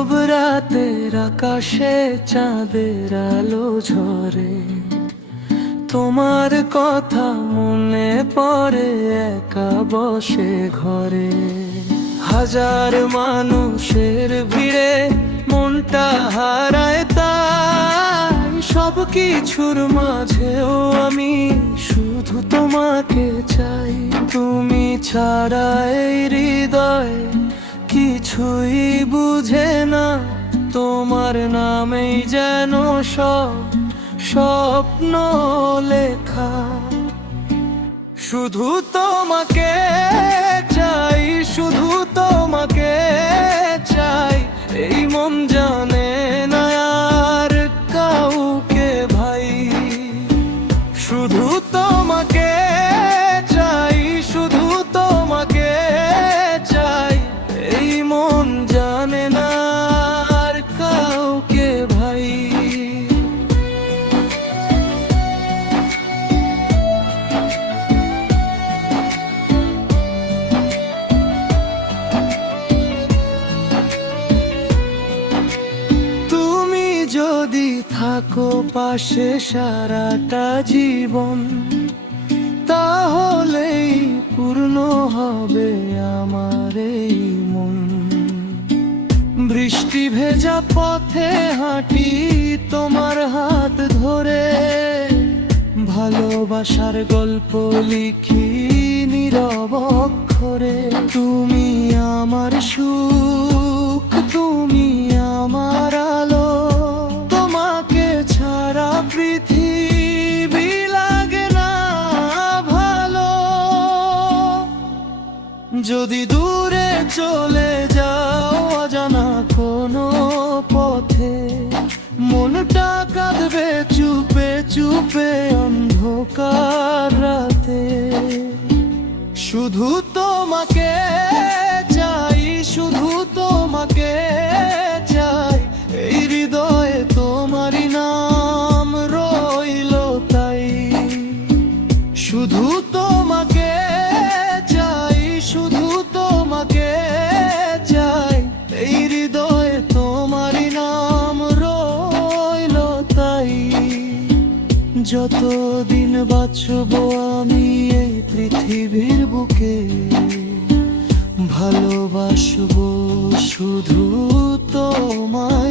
নীরব রাতের আকাশে চাঁদের আলো ঝরে, তোমার কথা মনে পড়ে একা বসে ঘরে। হাজার মানুষের ভিড়ে মনটা হারায়, তাই সব কিছুর মাঝেও আমি শুধু তোমাকে চাই। তুমি ছাড়া এই হৃদয় কিছুই বুঝে না, তোমার নামেই যেন সব স্বপ্ন লেখা। শুধু তোমাকে চাই, শুধু তোমাকে চাই, এই মন জানে না আর কাউকে ভাই। শুধু তোমাকে চাই, শুধু তোমাকে চাই, এই মন জানে না আর কাউকে ভাই। যদি থাকো পাশে সারাটা জীবন, তাহলেই পূর্ণ হবে আমার এই মন। বৃষ্টি ভেজা পথে হাঁটি তোমার হাত ধরে, ভালোবাসার গল্প লিখি নীরব অক্ষরে। তুমি আমার সুখ, তুমি আমার আলো, তোমাকে ছাড়া পৃথিবী লাগে না ভালো। যদি দূরে চলে যাও অজানা কোনো পথে, মনটা কাঁদবে চুপে চুপে অন্ধকার রাতে। শুধু তোমাকে চাই, শুধু তোমাকে চাই, এই হৃদয়ে তোমারই নাম রইল তাই। শুধু তোমাকে চাই, শুধু তোমাকে চাই, এই হৃদয়ে তোমারই নাম রইল তাই। যতদিন বাঁচবো আমি এই পৃথিবীর বুকে, ভালোবাসবো শুধু তোমায়।